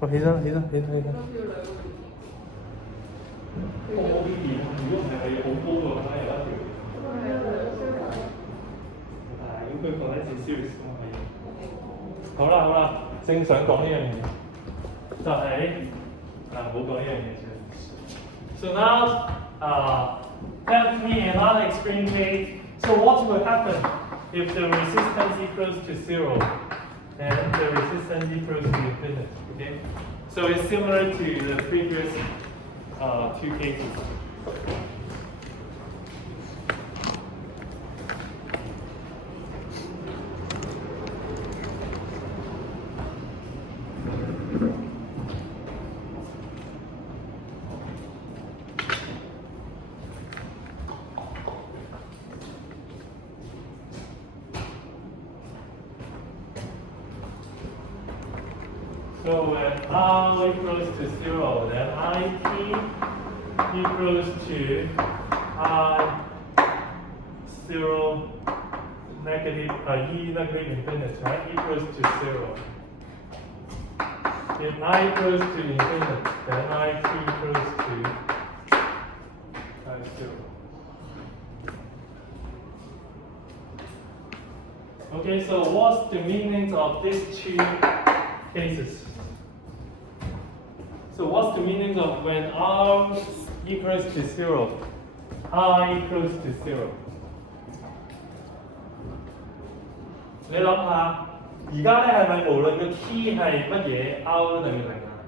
我起身，起身，起身，起身。高啲電，如果唔係好高嘅話，有一條。係，咁佢放一次 series 咁可以。好啦好啦，正想講呢樣嘢，就係唔好講呢樣嘢先。So now, let me another extreme case. So what will happen if the resistance equals to 0 and the resistance equals to infinity? Okay. So it's similar to the previous two cases. So when R equals to 0, then IT equals to I 0 negative E negative infinity, right? Equals to 0. If I equals to infinity, then IT equals to I 0. Okay, so what's the meaning of these two cases? So what's the meaning of when R equals to 0, I equals to 0? 你諗下，而家咧係咪無論個 T 係乜嘢 ，R 都等於零啊？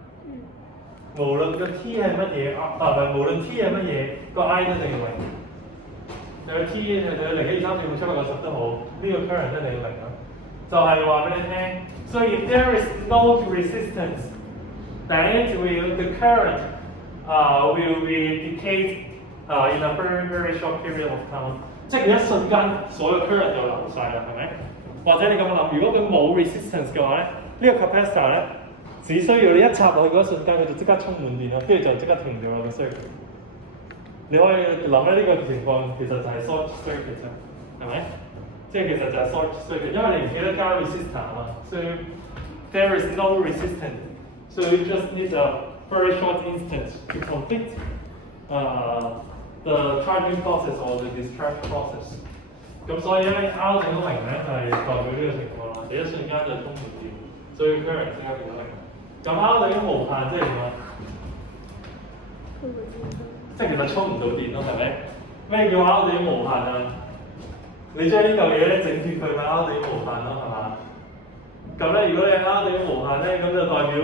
無論個 T 係乜嘢，唔係無論 T 係乜嘢，個 I 都等於零。有 T 就有0、1、2、3、4、5、7、8、9、10都好，呢個 current 都等於零啊。就係話俾你聽。So if there is no resistance, then the current will be decayed in a very very short period of time. 即係佢一瞬間所有 current 就流晒啦，係咪？或者你咁樣諗，如果佢冇 resistance 嘅話咧，呢個 capacitor 咧只需要你一插落去嗰一瞬間，佢就即刻充滿電啦，跟住就即刻停咗啦個 circuit。你可以諗咧呢個情況其實就係 short circuit 啫，係咪？即係其實就係 short circuit，因為你唔記得加 resistor 啊嘛，所以 there is no resistance, so you just need a very short instant to complete the charging process or the discharge process. 咁所以咧 R 等於零咧係代表呢個情況啦，你一瞬間就充滿電，所以 current 即刻變咗零。咁 R 等於無限即係點啊？即係其實充唔到電咯，係咪？咩叫 R 等於無限啊？你將呢嚿嘢咧整住佢咪 R 等於無限咯，係嘛？咁咧，如果你 R 等於無限咧，咁就代表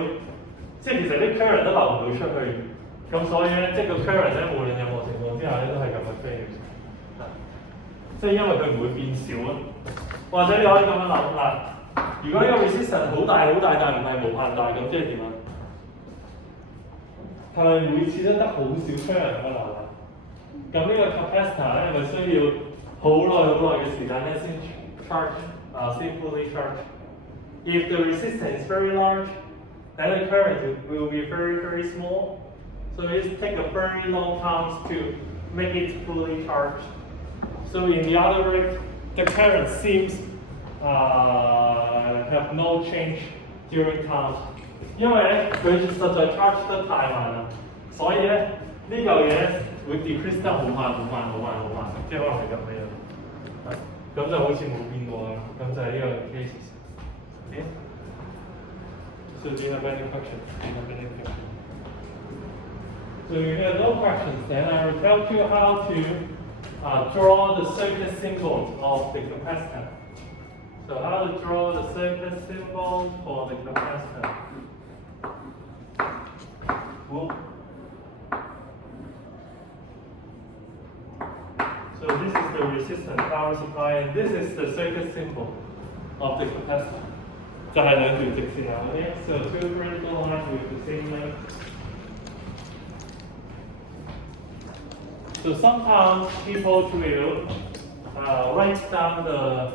即係其實啲 current 都流唔到出去，咁所以咧，即係個 current 咧，無論任何情況之下咧，都係咁嘅飛嘅。即係因為佢唔會變少啊。或者你可以咁樣諗嗱，如果呢個 resistance 好大好大，但唔係無限大，咁即係點啊？係咪每次都得好少 current 咁樣流啊？咁呢個 capacitor 咧，咪需要好耐嘅時間咧先 先 fully charge。If the resistance is very large, then the current will be very very small. So it takes a very long time to make it fully charged. So in the other words, the current seems have no change during time. 因為咧佢實在 charge 得太慢啦，所以咧呢嚿嘢會 decrease 得好慢，即係可能係咁樣。咁就好似冇變過啦，咁就係呢個 case。Okay? So do you have any questions? So if you have no questions, then I will tell you how to draw the circuit symbol of the capacitor. So how to draw the circuit symbol for the capacitor. Cool. So this is the resistance power supply, and this is the circuit symbol of the capacitor. 就係兩條直線啊 ，OK? So two vertical lines with the same length. So sometimes people will write down the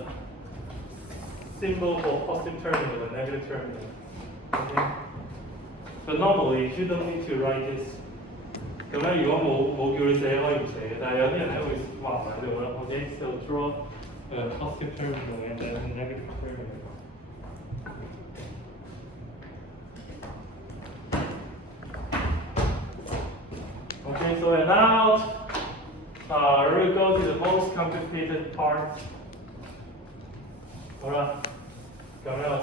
symbol for positive terminal and negative terminal. Okay? But normally you don't need to write this. 咁咧，如果冇叫你寫，可以唔寫嘅。但係有啲人咧會畫埋度啦。Okay, so draw a positive terminal and then a negative terminal. Okay, so and now we will go to the most complicated part. 好啦，咁咧我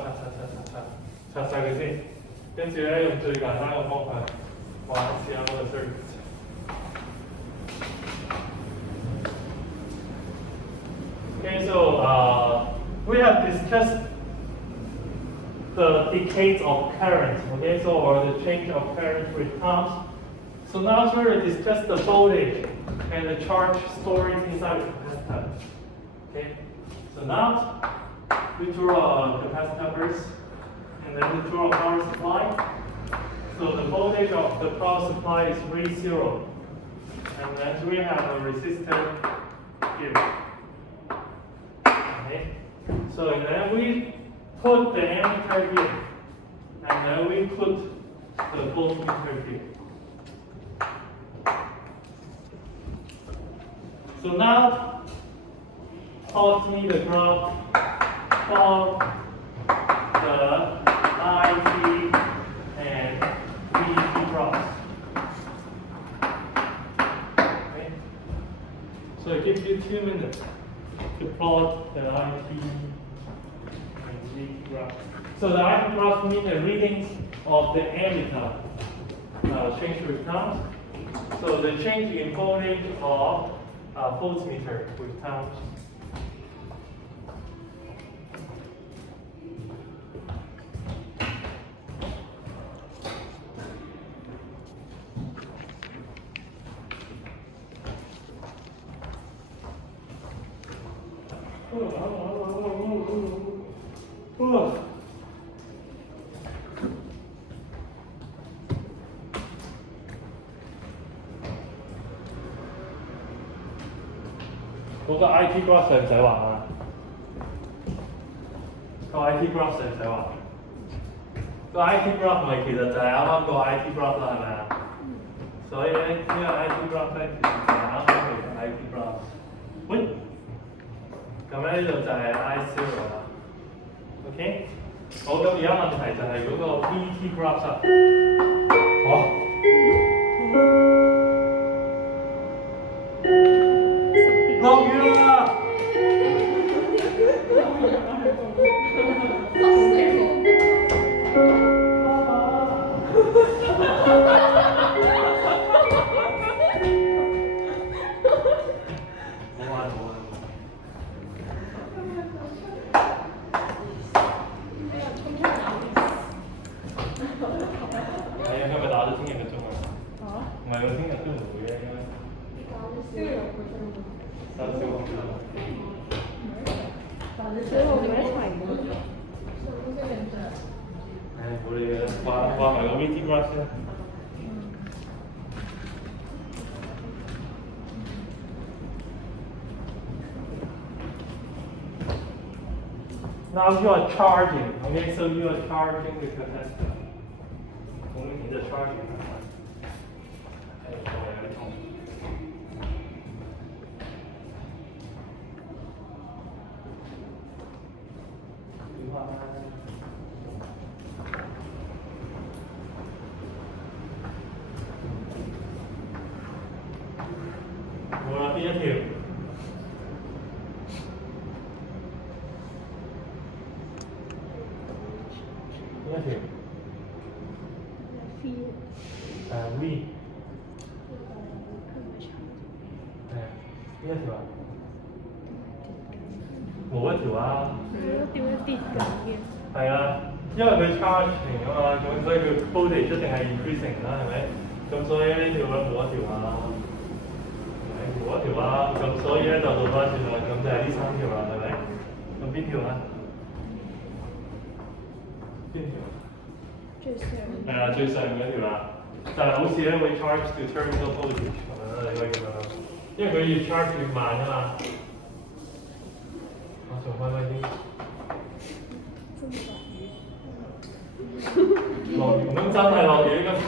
拆晒佢先，跟住咧用最簡單嘅方法畫試下嗰個 circuit。Okay, so we have discussed the decades of current, okay, so or the change of current with times. So now we're going to discuss the voltage and the charge stored inside the capacitor. Okay, so now we draw a capacitor first, and then we draw a power supply. So the voltage of the power supply is really zero, and then we have a resistor here. Okay, so and then we put the ammeter here, and then we put the voltmeter here. So now, plot me the graph for the IT and VT graphs. Okay. So it gives you 2 minutes to plot the IT and VT graph. So the IT graph means the readings of the ammeter change with time. So the change in voltage of voltmeter with time.嗰個 IT graph 使唔使畫啊？個 IT graph 使唔使畫？個 IT graph 咪其實就係啱啱個 IT graph 啦，係咪啊？所以咧呢個 IT graph 咧其實就係啱啱嚟嘅 IT graph。喂，咁咧呢度就係 I0 啦。OK， 好，咁而家問題就係嗰個 VT graph 啊。好。落雨啦！係啊，佢咪打咗聽日嘅鐘啊？唔係喎，聽日都唔會嘅，應該。少少空調。最後仲一齊嘅。唉，冇理嘅，畫埋個 VT graph 先。Now you are charging, okay? So you are charging the capacitor. 我们停着 charging. 好啦，邊一條？邊一條？V。係啊，邊一條啊？冇一條啊。點樣跌緊嘅？係啊，因為佢 charging 啊嘛，咁所以佢 voltage 一定係 increasing 啦，係咪？咁所以呢條咧冇一條啊。冇一條啦，咁所以咧就倒翻轉啦，咁就係呢3條啦，係咪？咁邊條咧？邊條？最上。係啦，最上嗰條啦，就係好似咧會 charge to terminal voltage 咁樣啦，你可以咁樣諗，因為佢要 charge 越慢啊嘛。我做翻啲。落雨咁真係落雨今次。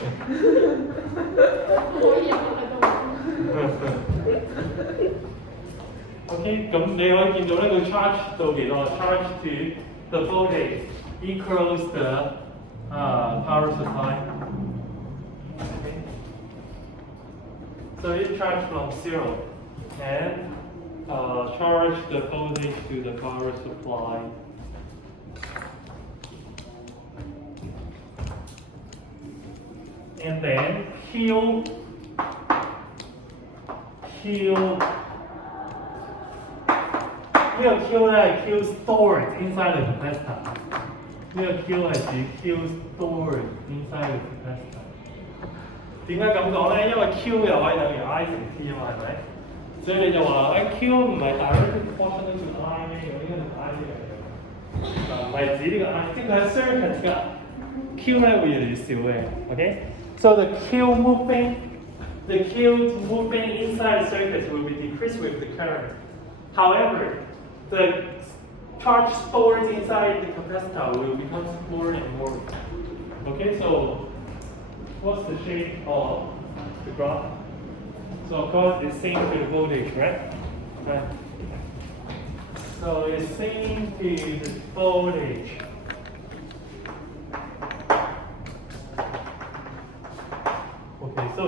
可以啊，OK， 咁你可以見到呢個 charge 到幾多 ？Charge to the voltage equals the power supply。OK， So it charged from 0 and charge the voltage to the power supply. And then Q係 Q stored inside the capacitor. 呢個 Q 係指 Q stored inside the capacitor。點解咁講咧？因為 Q 又可以等於 I 乘 T 啊嘛，係咪？所以你就話Q 唔係 directly proportional to I 咩？應該同 I 呢樣嘢。唔係指呢個 I， 即係佢喺 circuit 㗎。Q 咧會越嚟越少嘅。OK， so the Q moving inside the circuit will be decreased with the current. However, the charge stored inside the capacitor will become more and more. Okay, so what's the shape of the graph? So of course it's same to the voltage, right? Right. So it's same to the voltage. Okay, so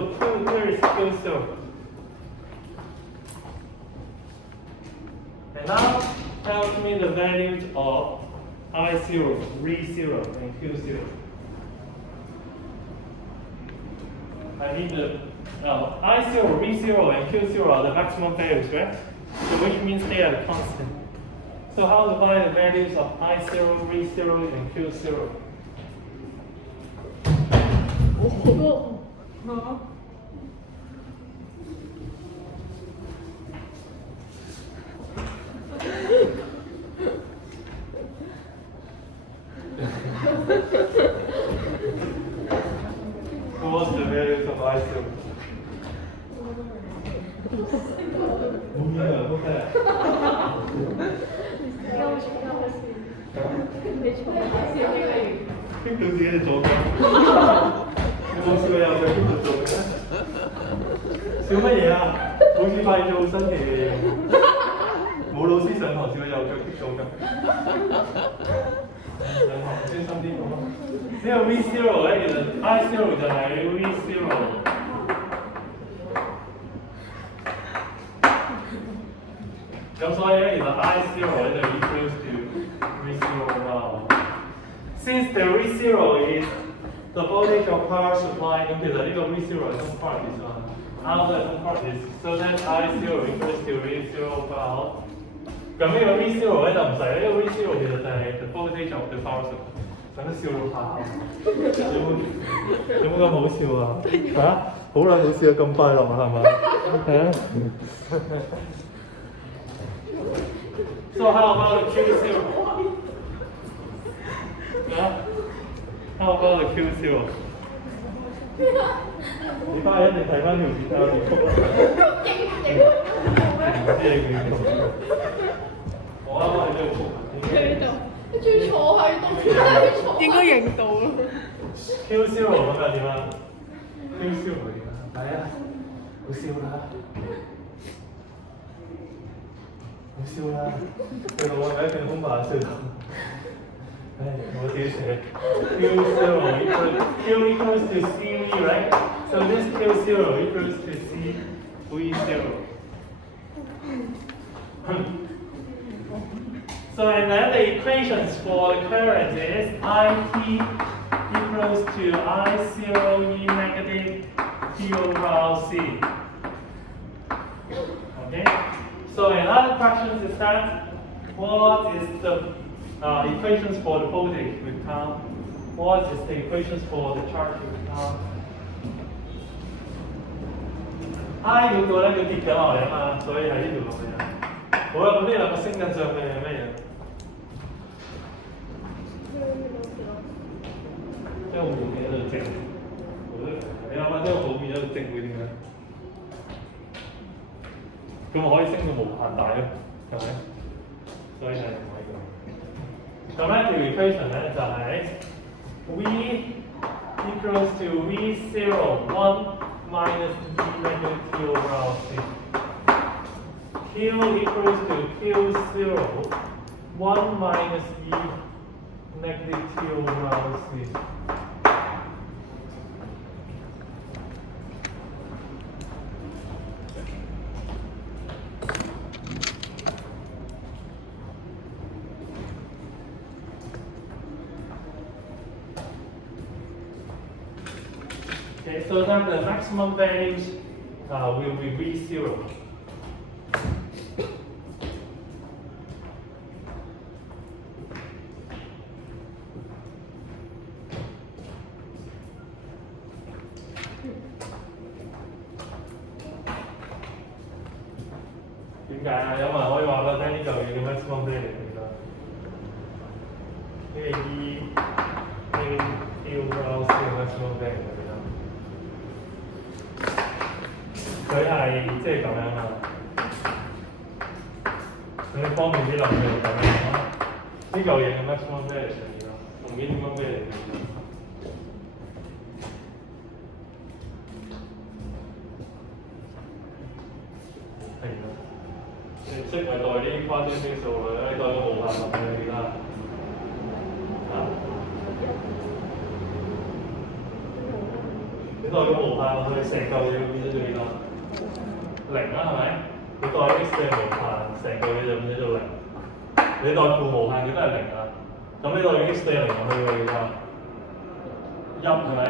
here is Q0. And now tells me the values of I0, V0, and Q0. I need the I0, V0, and Q0 are the maximum values, right? So which means they are constant. So how to find the values of I0, V0, and Q0? So what's the values of I0? 힘到自己做嘅，有冇試過有喺邊度做嘅？笑乜嘢啊？好似發現咗好新奇嘅嘢，冇老師上堂試過右腳擊做㗎。上堂專心啲講。呢個 V0 咧，其實 I0 就係 V0。咁所以咧，其實 I0 咧就 equals to V0 now. Since the V0 is the voltage of power supply, 咁其實呢個 V0 係 some part is one，other some part is so that I0 equals to V0 power。咁呢個 V0 咧就唔使，呢個 V0 其實就係 the voltage of the power supply。等得笑到喊，有冇咁好笑啊？嚇，好耐冇試過咁快樂啊，係咪？係啊。So how about the Q0? Yeah? How about the Q0? 你翻去一定睇翻條片有條曲啦。唔知你點曲？我啱啱喺呢度曲。最坐喺度，應該認到咯。Q0 咁又點啊 ？Q0 點啊？係啊，好笑啦！好笑啦！佢老係咪一片空白笑到？唉，我自己寫 Q0 equals to CV, right? So this Q0 equals to CV0. So and then the equations for the current is IT equals to I0 E negative P over C. Okay? So another question is that what is the equations for the voltage we count? What is the equations for the charge we count? I 嗰個咧佢跌緊落嚟啊嘛，所以喺呢條路嘅。好啦，咁呢兩個升緊上去係咩嘢？即係會變喺度正，你諗下，即係會變喺度正會點樣？咁咪可以升到無限大咯，係咪？所以係唔可以咁。咁咧條 equation 咧就係 V equals to V0 1 minus E negative Q over C. Q equals to Q0 1 minus E negative Q over C. Okay, so that the maximum values will be V0.點解啊？有冇人可以話俾我聽呢嚿嘢嘅 maximum value 係幾多？呢個 E equals 嘅 maximum value 係幾多？佢係即係咁樣啊。你方便啲諗佢咁樣啦。呢嚿嘢嘅 maximum value 係幾多？同 minimum value 係幾多？係咯。你識咪代啲誇張啲數據咧？你代個無限落去幾多？你代個無限落去，成嚿嘢變咗做幾多？零啦，係咪？你代 x 嘅無限，成嚿嘢就變咗做零。你代負無限嘅都係零啦。咁你代 x 嘅零落去會幾多？一係咪？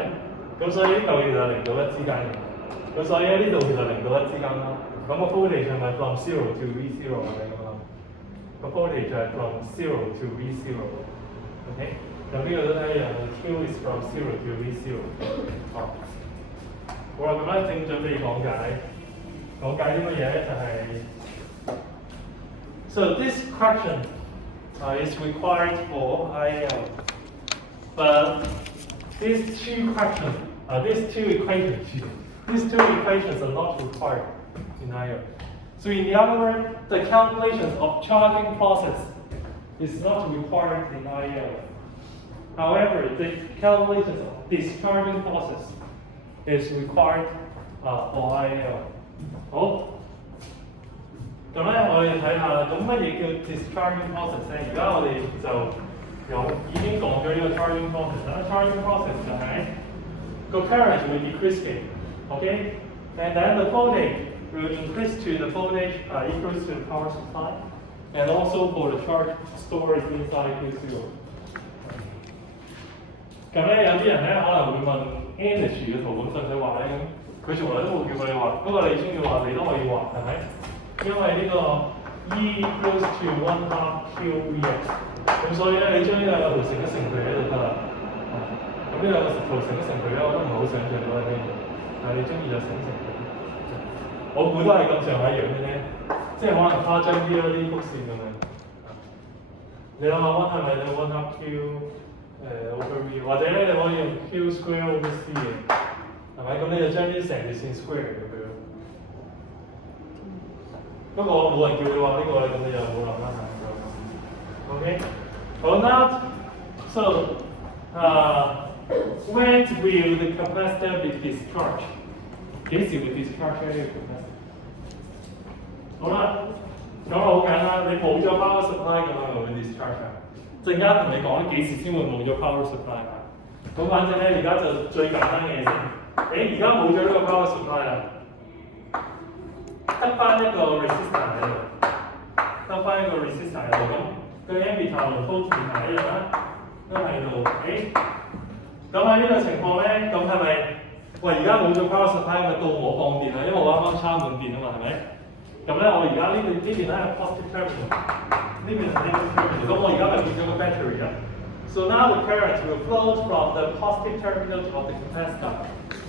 咁所以呢嚿嘢就係0到1之間嘅。咁所以呢度其實0到1之間咯。咁個 voltage 係咪 from 0 to V0 係咪咁啊？個 voltage 係 from 0 to V0。OK， 咁呢個都係一樣 Q is from 0 to V0。好，好啦，咁咧正準備講解啲乜嘢咧？就係 So this question is required for IL, but these two equations are not required in IL. So in the other word, the calculations of charging process is not required in IL. However, the calculations of discharging process is required for IL. 好，咁咧我哋睇下啦。咁乜嘢叫 discharging process 咧？而家我哋就已經講咗呢個 charging process 啦。charging process 就係個 current will decrease 嘅 ，OK？ And then the voltage will increase to the voltage equals to the power supply, and also for the charge stored inside Q0. 咁咧有啲人咧可能會問 energy 嘅圖咁使唔使畫咧？咁佢從來都冇叫我哋畫，不過你中意畫你都可以畫，係咪？因為呢個 E equals to 1/2 QVX， 咁所以咧你將呢兩個圖乘一乘佢咧就得啦。咁呢兩個圖乘一乘佢咧，我都唔係好想像到係咩嘢，但係你中意就乘一乘佢。我估都係咁上下樣嘅啫，即係可能誇張啲咯啲曲線咁樣。你諗下 1係咪就 1/2 Q over V， 或者咧你可以用 Q square over C 嘅，係咪？咁你就將呢成條線 square 咗佢咯。不過冇人叫你畫呢個咧，咁你就冇諗啦嚇。OK， 好 now so when will the capacitor be discharged？ 幾時會 discharge 呢個 capacitor？ 好啦，講到好簡單，你冇咗 power supply 咁樣會 discharge 啊？陣間同你講幾時先會冇咗 power supply 啊？咁反正咧，而家就最簡單嘅嘢先。而家冇咗呢個 power supply 啦，得翻一個 resistor 喺度，咁個 ammeter 同 voltmeter 一樣啦，都喺度。咁喺呢個情況咧，咁係咪？喂，而家冇咗 power supply 咪到我放電啦，因為我啱啱插滿電啊嘛，係咪？咁咧，我而家呢邊咧係 positive terminal， 呢邊係 negative terminal， 咁我而家咪變咗個 battery 啊。So now the current will flow from the positive terminal of the capacitor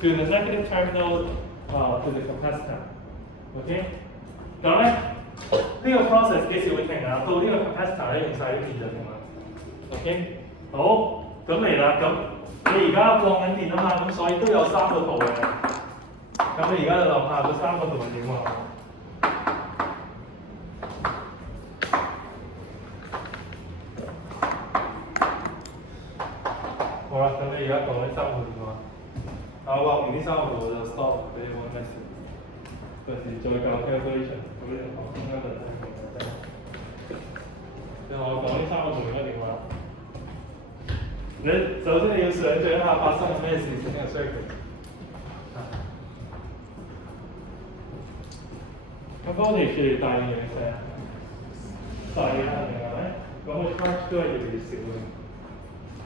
to the negative terminal to the capacitor. OK？ 咁咧呢個 process 幾時會停啊？到呢個 capacitor 咧用晒啲電就停啦。OK？ 好，咁嚟啦，咁。你而家放緊電啊嘛，咁所以都有3個圖嘅。咁你而家就諗下嗰3個圖係點啊？好啦，咁你而家講呢3個圖點啊？我畫完呢3個圖我就 stop 俾你冇咩事。到時再教 calculation， 咁你學先啦，就我講呢3個圖應該點啊？你首先你要想像一下發生咩事情嘅 circuit。咁 voltage 大定細啊？細啦，明係咪？咁個 charge 都係越嚟越少嘅，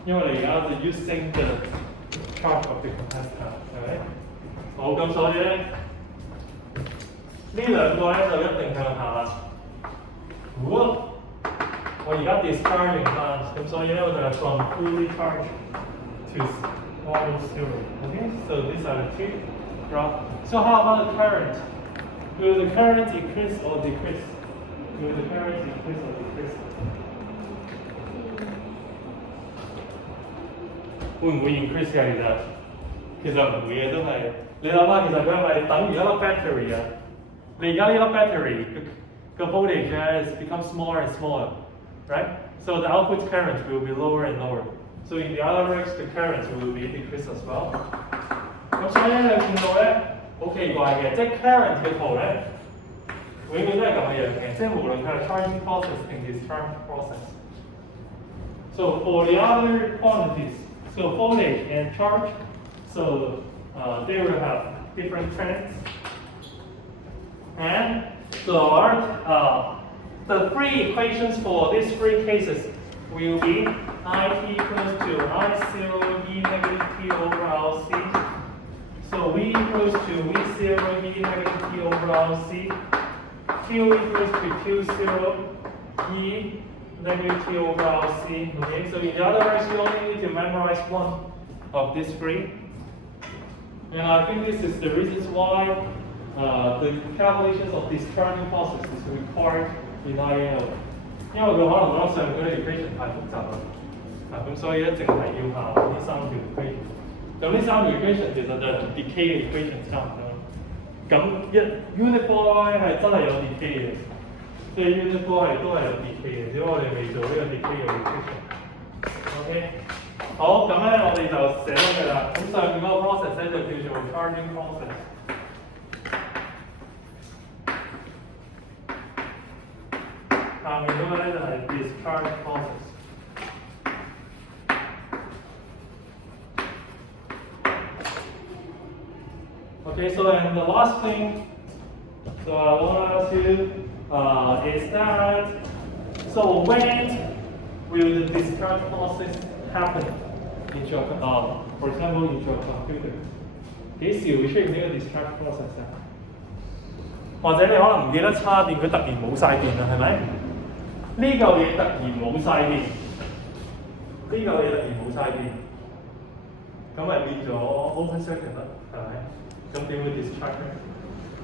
因為你而家就 using the discharge of the capacitor，係咪？好，咁所以咧，呢兩個咧就一定向下啦。如果我而家 discharging 翻，咁所以咧我就係 from fully charged to almost zero. Okay, so these are the two graphs. So how about the current? Will the current increase or decrease? Will the current increase or decrease? 會唔會 increase 㗎？其實唔會嘅，都係你諗下，其實佢係咪等於一粒 battery 啊？你而家呢粒 battery 個 voltage has become smaller and smaller, right? So the output current will be lower and lower. So in the other words, the current will be decreased as well. 咁所以咧，你見到咧好奇怪嘅，即係 current 嘅圖咧，永遠都係咁嘅樣嘅，即係無論佢係 charging process 定 discharge process. So for the other quantities, so voltage and charge, so they will have different trends. And so the three equations for these three cases will be IT equals to I0 V negative T over LC. So V equals to V0 V negative T over LC. Q equals to Q0 E negative T over LC. Okay, so in the other words, you only need to memorize one of these three. And I think this is the reasons why the calculations of discharging process is required in IL. 因為佢可能覺得上嗰啲 equation 太複雜啦，咁所以咧淨係要考呢三條 equation。咁呢三條 equation 其實就同 decay 嘅 equation 差唔多。咁uniform 係真係有 decay 嘅，即係 uniform 係都係有 decay 嘅，只不過我哋未做呢個 decay 嘅 equation。OK， 好，咁咧我哋就寫咗佢啦。咁上面嗰個 process 咧就叫做 charging process。下面嗰個咧就係 discharge process。Okay, so and the last thing, so I want to ask you is that, so when will the discharge process happen in your, for example, in your computer? 幾時會出現呢個 discharge process 啊？或者你可能唔記得叉電，佢突然冇晒電啦，係咪？呢嚿嘢突然冇晒電，呢嚿嘢突然冇晒電，咁咪變咗 open circuit 啦，係咪？咁點會 discharge 咧？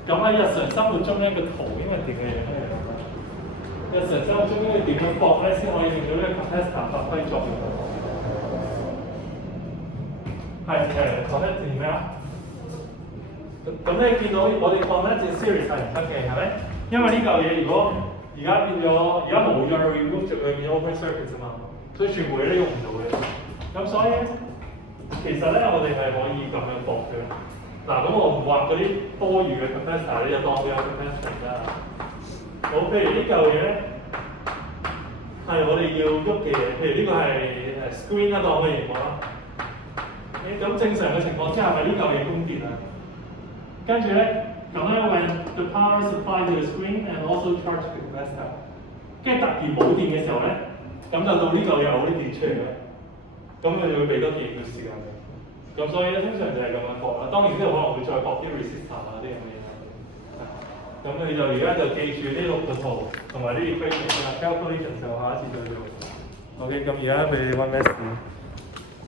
咁喺日常生活中咧個圖應該點嘅樣咧？日常生活中應該點樣駁咧先可以令到呢個 capacitor 發揮作用？係 connect 點咩啊？咁你見到我哋 connect series 係唔得嘅，係咪？因為呢嚿嘢如果而家變咗，而家冇咗 remove 咗佢變咗 open circuit 啫嘛，所以全部嘢都用唔到嘅。咁所以咧，其實咧我哋係可以咁樣駁嘅。嗱，咁我唔畫嗰啲多餘嘅 capacitor， 你就當佢有 capacitor 啦。好，譬如呢嚿嘢咧係我哋要喐嘅嘢，譬如呢個係screen 啦，當佢熒幕啦。咁正常嘅情況之下，係咪呢嚿嘢供電啊？跟住咧，咁咧 when the power supply to the screen and also charge the capacitor， 跟住突然冇電嘅時候咧，咁就到呢嚿嘢有啲電出嚟嘅，咁佢就會俾多幾秒時間你。咁所以咧，通常就係咁樣駁啦。當然之後可能會再駁啲 resistor 啊啲咁嘅嘢。咁你就而家就記住呢6個圖同埋呢啲 equation 啦 ，calculation 就下一次再做。OK， 咁而家俾你溫咩事？